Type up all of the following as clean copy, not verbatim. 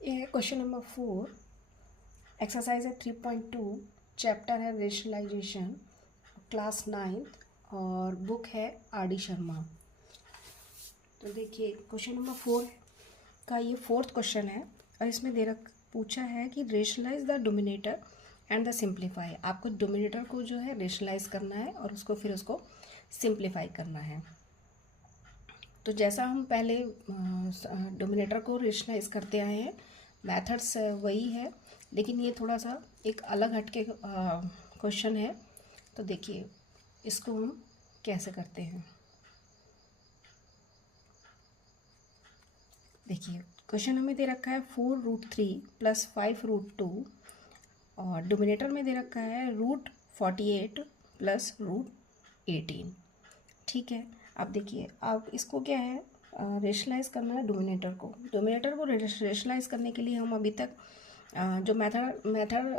ये है question number 4। Exercise है 3.2। चैप्टर है रेशनलाइजेशन, क्लास 9th, और बुक है आर डी शर्मा। तो देखिए क्वेश्चन नंबर 4 का ये फोर्थ क्वेश्चन है और इसमें पूछा है कि rationalise the denominator and the simplify. आपको डोमिनेटर को जो है रेशनलाइज करना है और उसको सिंप्लीफाई करना है। तो जैसा हम पहले डोमिनेटर को रेशनलाइज करते आए हैं, मेथड्स वही है, लेकिन ये थोड़ा सा एक अलग हटके क्वेश्चन है। तो देखिए इसको हम कैसे करते हैं। देखिए क्वेश्चन हमें दे रखा है 4√3 + 5√2 और डोमिनेटर में दे रखा है √48 + √18। ठीक है, अब देखिए अब इसको क्या है, रेशनलाइज करना है डोमिनेटर को रेशनलाइज करने के लिए हम अभी तक जो मेथड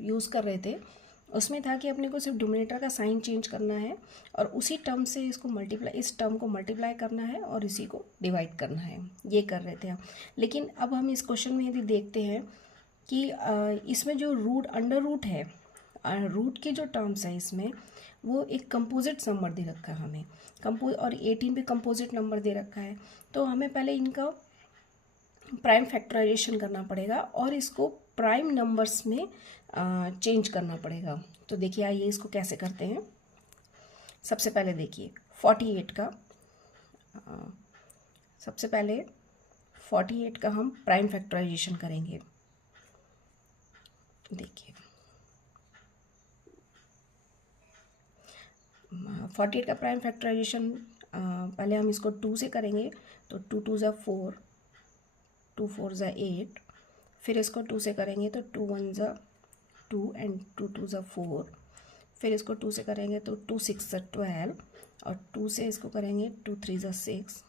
यूज़ कर रहे थे उसमें था कि अपने को सिर्फ डोमिनेटर का साइन चेंज करना है और उसी टर्म से इस टर्म को मल्टीप्लाई करना है और इसी को डिवाइड करना है, ये कर रहे थे हम। लेकिन अब हम इस क्वेश्चन में यदि देखते हैं कि इसमें जो अंडर रूट है, रूट के जो टर्म्स है इसमें वो एक कंपोजिट नंबर दे रखा है हमें, और 18 भी कंपोजिट नंबर दे रखा है। तो हमें पहले इनका प्राइम फैक्टराइजेशन करना पड़ेगा और इसको प्राइम नंबर्स में चेंज करना पड़ेगा। तो देखिए आइए इसको कैसे करते हैं। सबसे पहले देखिए 48 का सबसे पहले 48 का हम प्राइम फैक्टराइजेशन करेंगे। देखिए 48 का प्राइम फैक्टराइजेशन पहले हम इसको 2 से करेंगे। तो 2 2 ज़ा 4, 2 4 ज़ा 8। फिर इसको 2 से करेंगे तो 2 1 ज़ा 2 एंड 2 2 ज़ा 4। फिर इसको 2 से करेंगे तो 2 6 ज़ा 12 और 2 से इसको करेंगे 2 3 ज़ा 6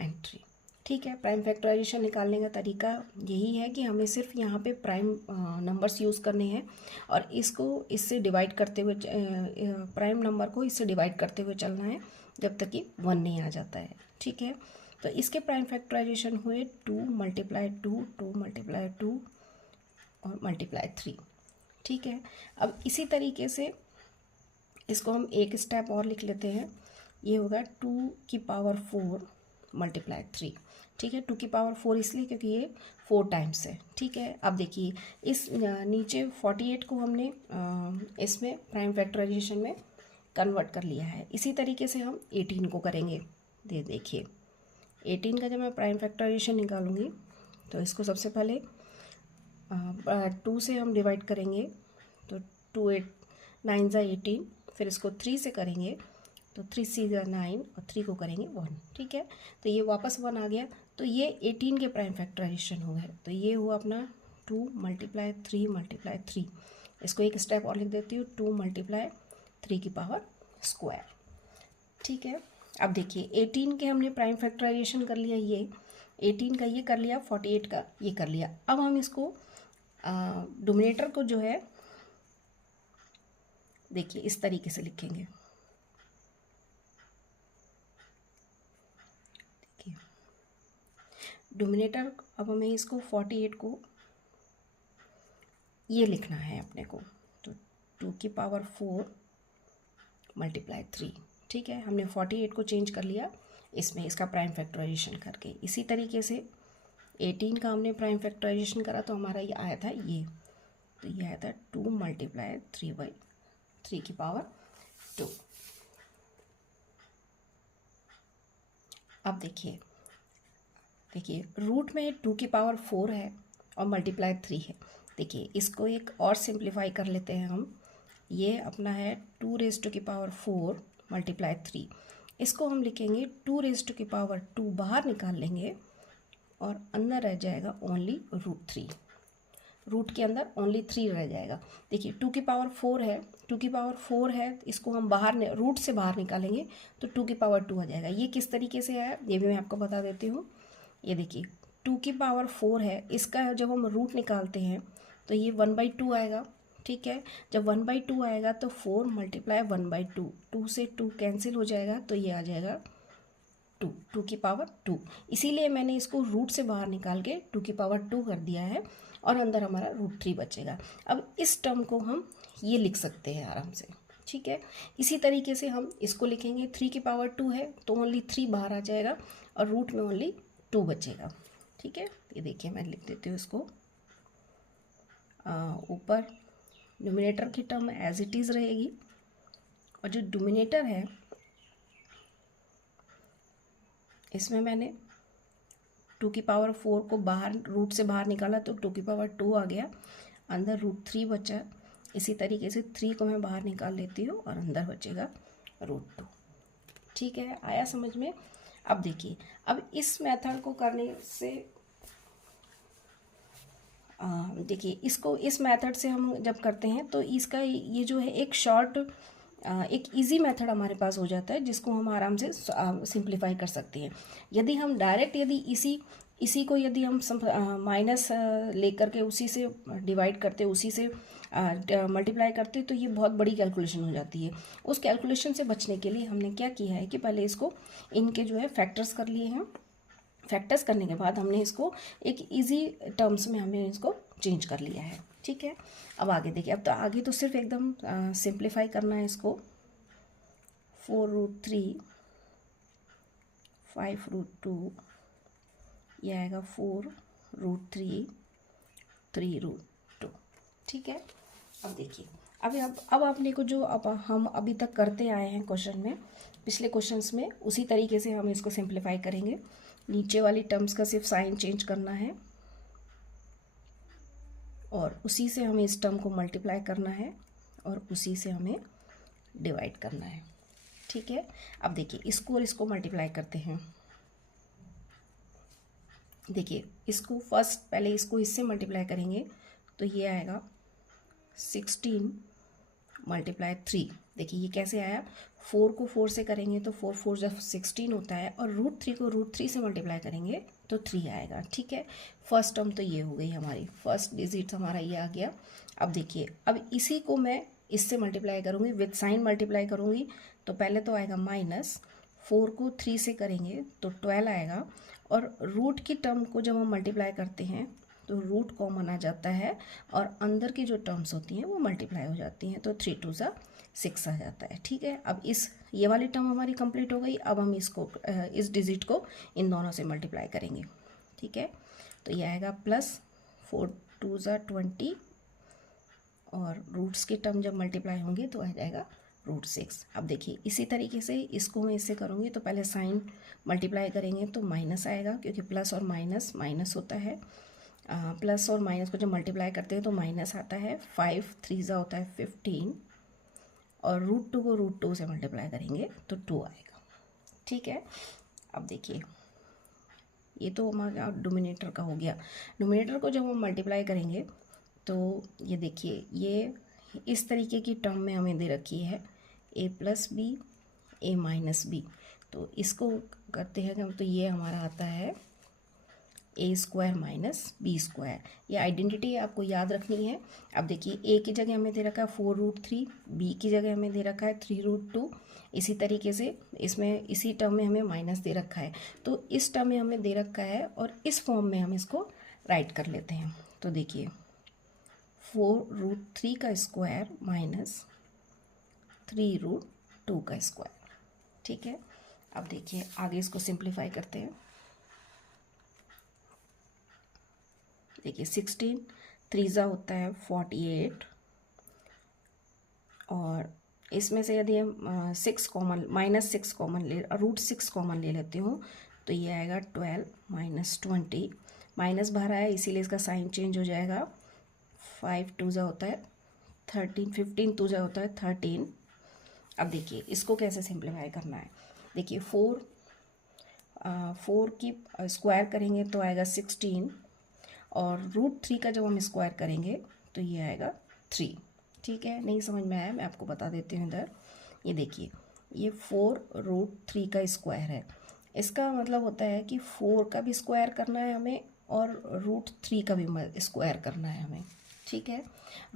एंड 3। ठीक है, प्राइम फैक्टराइजेशन निकालने का तरीका यही है कि हमें सिर्फ यहाँ पे प्राइम नंबर्स यूज़ करने हैं और इसको इससे डिवाइड करते हुए प्राइम नंबर को इससे डिवाइड करते हुए चलना है जब तक कि 1 नहीं आ जाता है। ठीक है, तो इसके प्राइम फैक्टराइजेशन हुए 2 × 2, 2 × 2 और × 3। ठीक है, अब इसी तरीके से इसको हम एक स्टेप और लिख लेते हैं। ये होगा 2⁴ × 3। ठीक है, 2⁴ इसलिए क्योंकि ये 4 टाइम्स है। ठीक है, अब देखिए इस नीचे 48 को हमने इसमें प्राइम फैक्टराइजेशन में कन्वर्ट कर लिया है। इसी तरीके से हम 18 को करेंगे। देखिए 18 का जब मैं प्राइम फैक्टराइजेशन निकालूंगी तो इसको सबसे पहले 2 से हम डिवाइड करेंगे तो 2 8 9 ज़ा 18। फिर इसको 3 से करेंगे तो 3 6 ज़ा 9 और 3 को करेंगे 1। ठीक है, तो ये वापस 1 आ गया। तो ये 18 के प्राइम फैक्टराइजेशन हो गए। तो ये हुआ अपना 2 × 3 × 3। इसको एक स्टेप और लिख देती हूँ, 2 × 3⁴²। ठीक है, अब देखिए 18 के हमने प्राइम फैक्टराइजेशन कर लिया, ये 18 का ये कर लिया, 48 का ये कर लिया। अब हम इसको डोमिनेटर को जो है देखिए इस तरीके से लिखेंगे। देखिए डोमिनेटर, अब हमें इसको 48 को ये लिखना है अपने को, तो 2⁴ × 3। ठीक है, हमने 48 को चेंज कर लिया इसमें, इसका प्राइम फैक्टराइजेशन करके। इसी तरीके से 18 का हमने प्राइम फैक्टराइजेशन करा तो हमारा ये आया था ये, तो ये आया था 2 × 3/3⁴²। अब देखिए रूट में 2⁴ है और × 3 है। देखिए इसको एक और सिंप्लीफाई कर लेते हैं हम। ये अपना है 2⁴ × 3। इसको हम लिखेंगे 2⁴ बाहर निकाल लेंगे और अंदर रह जाएगा ओनली √3। रूट के अंदर ओनली 3 रह जाएगा। देखिए 2⁴ है, 2⁴ है, इसको हम रूट से बाहर निकालेंगे तो 2⁴ आ जाएगा। ये किस तरीके से है ये भी मैं आपको बता देती हूँ। ये देखिए 2⁴ है, इसका जब हम रूट निकालते हैं तो ये 1/2 आएगा। ठीक है, जब 1/2 आएगा तो 4 × 1/2, 2 से 2 कैंसिल हो जाएगा तो ये आ जाएगा टू की पावर 2, इसीलिए मैंने इसको रूट से बाहर निकाल के 2 की पावर 2 कर दिया है और अंदर हमारा √3 बचेगा। अब इस टर्म को हम ये लिख सकते हैं आराम से, ठीक है। इसी तरीके से हम इसको लिखेंगे, 3 की पावर 2 है तो ओनली 3 बाहर आ जाएगा और रूट में ओनली 2 बचेगा, ठीक है। ये देखिए मैं लिख देती हूँ इसको, ऊपर न्यूमरेटर की टर्म एज इट इज़ रहेगी और जो डिनोमिनेटर है इसमें मैंने 2 की पावर 4 को बाहर रूट से बाहर निकाला तो 2 की पावर 2 आ गया, अंदर √3 बचा। इसी तरीके से 3 को मैं बाहर निकाल लेती हूँ और अंदर बचेगा √2, ठीक है। आया समझ में? अब देखिए, अब इस मेथड को करने से देखिए इसको इस मेथड से हम जब करते हैं तो इसका ये जो है एक शॉर्ट एक इजी मेथड हमारे पास हो जाता है जिसको हम आराम से सिंप्लीफाई कर सकते हैं। यदि हम डायरेक्ट यदि इसी को यदि हम माइनस लेकर के उसी से डिवाइड करते, उसी से मल्टीप्लाई करते तो ये बहुत बड़ी कैलकुलेशन हो जाती है। उस कैलकुलेशन से बचने के लिए हमने क्या किया है कि पहले इसको इनके जो है फैक्टर्स कर लिए हैं। फैक्टर्स करने के बाद हमने इसको एक इजी टर्म्स में हमने इसको चेंज कर लिया है, ठीक है। अब आगे देखिए, अब तो आगे तो सिर्फ एकदम सिंप्लीफाई करना है इसको। 4√3 5√2 ये आएगा 4√3 3√2, ठीक है। अब देखिए, अब आपने को जो अब हम अभी तक करते आए हैं क्वेश्चन में, पिछले क्वेश्चंस में, उसी तरीके से हम इसको सिंप्लीफाई करेंगे। नीचे वाली टर्म्स का सिर्फ साइन चेंज करना है और उसी से हमें इस टर्म को मल्टीप्लाई करना है और उसी से हमें डिवाइड करना है, ठीक है। अब देखिए इसको और इसको मल्टीप्लाई करते हैं। देखिए इसको फर्स्ट पहले इसको इससे मल्टीप्लाई करेंगे तो ये आएगा 16 × 3। देखिए ये कैसे आया, 4 को 4 से करेंगे तो 4 4 जब 16 होता है और √3 को √3 से मल्टीप्लाई करेंगे तो 3 आएगा, ठीक है। फर्स्ट टर्म तो ये हो गई हमारी, फर्स्ट डिजिट हमारा ये आ गया। अब देखिए, अब इसी को मैं इससे मल्टीप्लाई करूँगी, विद साइन मल्टीप्लाई करूँगी तो पहले तो आएगा -4 को 3 से करेंगे तो 12 आएगा और रूट की टर्म को जब हम मल्टीप्लाई करते हैं तो रूट कॉमन आ जाता है और अंदर की जो टर्म्स होती हैं वो मल्टीप्लाई हो जाती हैं तो 3 2 6 आ जाता है, ठीक है। अब ये वाली टर्म हमारी कंप्लीट हो गई। अब हम इसको इस डिजिट को इन दोनों से मल्टीप्लाई करेंगे, ठीक है। तो ये आएगा +4 2 20 और रूट्स की टर्म जब मल्टीप्लाई होंगे तो आ जाएगा √6। अब देखिए इसी तरीके से इसको मैं इससे करूँगी तो पहले साइन मल्टीप्लाई करेंगे तो माइनस आएगा क्योंकि प्लस और माइनस माइनस होता है। प्लस और माइनस को जब मल्टीप्लाई करते हैं तो माइनस आता है। 5 3 होता है 15 और √2 को √2 से मल्टीप्लाई करेंगे तो 2 आएगा, ठीक है। अब देखिए ये तो हमारा डिनोमिनेटर का हो गया। डिनोमिनेटर को जब हम मल्टीप्लाई करेंगे तो ये देखिए ये इस तरीके की टर्म में हमें दे रखी है a + b a - b। तो इसको करते हैं हम तो ये हमारा आता है a² - b²। ये आइडेंटिटी आपको याद रखनी है। अब देखिए a की जगह हमें दे रखा है 4√3, b की जगह हमें दे रखा है 3√2। इसी तरीके से इसमें इसी टर्म में हमें माइनस दे रखा है तो इस टर्म में हमें दे रखा है और इस फॉर्म में हम इसको राइट कर लेते हैं। तो देखिए 4√3 का स्क्वायर - 3√2 का स्क्वायर, ठीक है। अब देखिए आगे इसको सिंप्लीफाई करते हैं। देखिए 16 3 होता है 48 और इसमें से यदि हम 6 कॉमन -6 कॉमन ले √6 कॉमन ले लेती हूँ तो ये आएगा 12 - 20। माइनस बाहर आया इसीलिए इसका साइन चेंज हो जाएगा। 5 2 होता है 13 15 2 होता है 13। अब देखिए इसको कैसे सिंप्लीफाई करना है। देखिए 4 की स्क्वायर करेंगे तो आएगा 16 और √3 का जब हम स्क्वायर करेंगे तो ये आएगा 3, ठीक है। नहीं समझ में आया मैं आपको बता देती हूँ इधर। ये देखिए ये 4√3 का स्क्वायर है, इसका मतलब होता है कि 4 का भी स्क्वायर करना है हमें और √3 का भी स्क्वायर करना है हमें, ठीक है।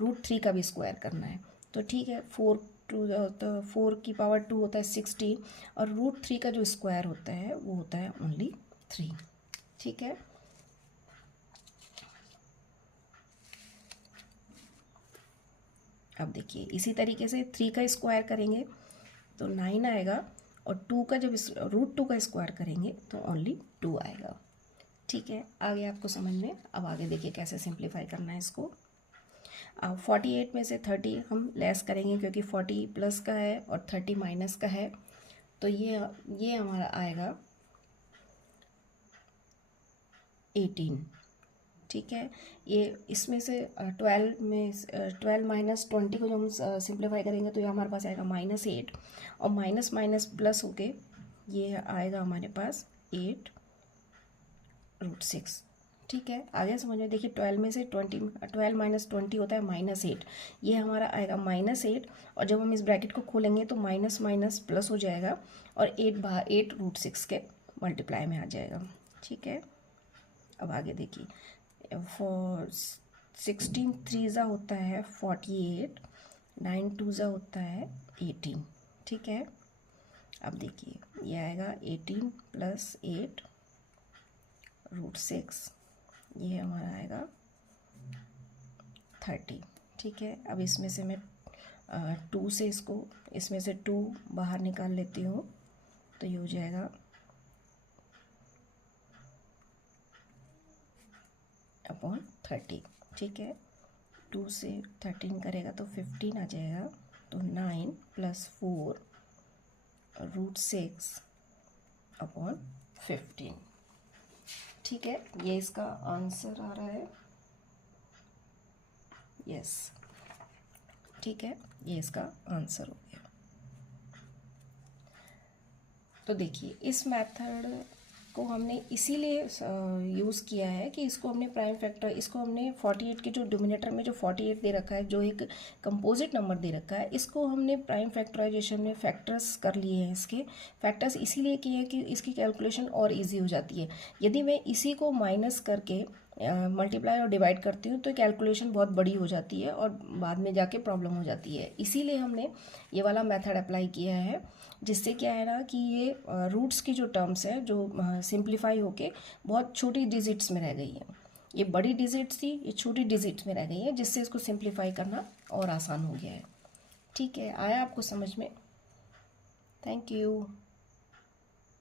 √3 का भी स्क्वायर करना है तो ठीक है। 4 तो 4 की पावर 2 होता है 16, और रूट 3 का जो स्क्वायर होता है वो होता है ओनली 3। ठीक है, अब देखिए इसी तरीके से 3 का स्क्वायर करेंगे तो 9 आएगा, और 2 का जब रूट 2 का स्क्वायर करेंगे तो ओनली 2 आएगा। ठीक है, आगे आपको समझ में। अब आगे देखिए कैसे सिंप्लीफाई करना है इसको। अब 48 में से 30 हम लेस करेंगे क्योंकि 40 प्लस का है और 30 माइनस का है, तो ये हमारा आएगा 18। ठीक है, ये इसमें से 12 माइनस 20 को जब हम सिंप्लीफाई करेंगे तो ये हमारे पास आएगा -8, और माइनस माइनस प्लस होके ये आएगा हमारे पास 8√6। ठीक है, आगे समझ में। देखिए 12 में से 12 माइनस 20 होता है -8, ये हमारा आएगा -8, और जब हम इस ब्रैकेट को खोलेंगे तो माइनस माइनस प्लस हो जाएगा, और 8/8√6 के मल्टीप्लाई में आ जाएगा। ठीक है, अब आगे देखिए, 16 3 होता है 48, 9 2 होता है 18। ठीक है, अब देखिए ये आएगा 18 + 8√6, ये हमारा आएगा 30। ठीक है, अब इसमें से मैं 2 से इसमें से 2 बाहर निकाल लेती हूँ, तो ये हो जाएगा अपॉन 30। ठीक है, 2 से 13 करेगा तो 15 आ जाएगा, तो 9 + 4√6 अपॉन 15। ठीक है, ये इसका आंसर आ रहा है। यस, ठीक है, ये इसका आंसर हो गया। तो देखिए इस मेथड को हमने इसीलिए यूज़ किया है कि इसको हमने प्राइम फैक्टर, इसको हमने 48 के जो डिनोमिनेटर में जो 48 दे रखा है, जो एक कंपोजिट नंबर दे रखा है, इसको हमने प्राइम फैक्टराइजेशन में फैक्टर्स कर लिए हैं। इसके फैक्टर्स इसीलिए किए हैं कि इसकी कैलकुलेशन और इजी हो जाती है। यदि मैं इसी को माइनस करके मल्टीप्लाई और डिवाइड करती हूँ तो कैलकुलेशन बहुत बड़ी हो जाती है और बाद में जाके प्रॉब्लम हो जाती है। इसीलिए हमने ये वाला मेथड अप्लाई किया है, जिससे क्या है ना कि ये रूट्स की जो टर्म्स है जो सिंप्लीफाई होके बहुत छोटी डिजिट्स में रह गई है। ये बड़ी डिजिट्स थी, ये छोटी डिजिट्स में रह गई है, जिससे इसको सिंप्लीफाई करना और आसान हो गया है। ठीक है, आया आपको समझ में? Thank you.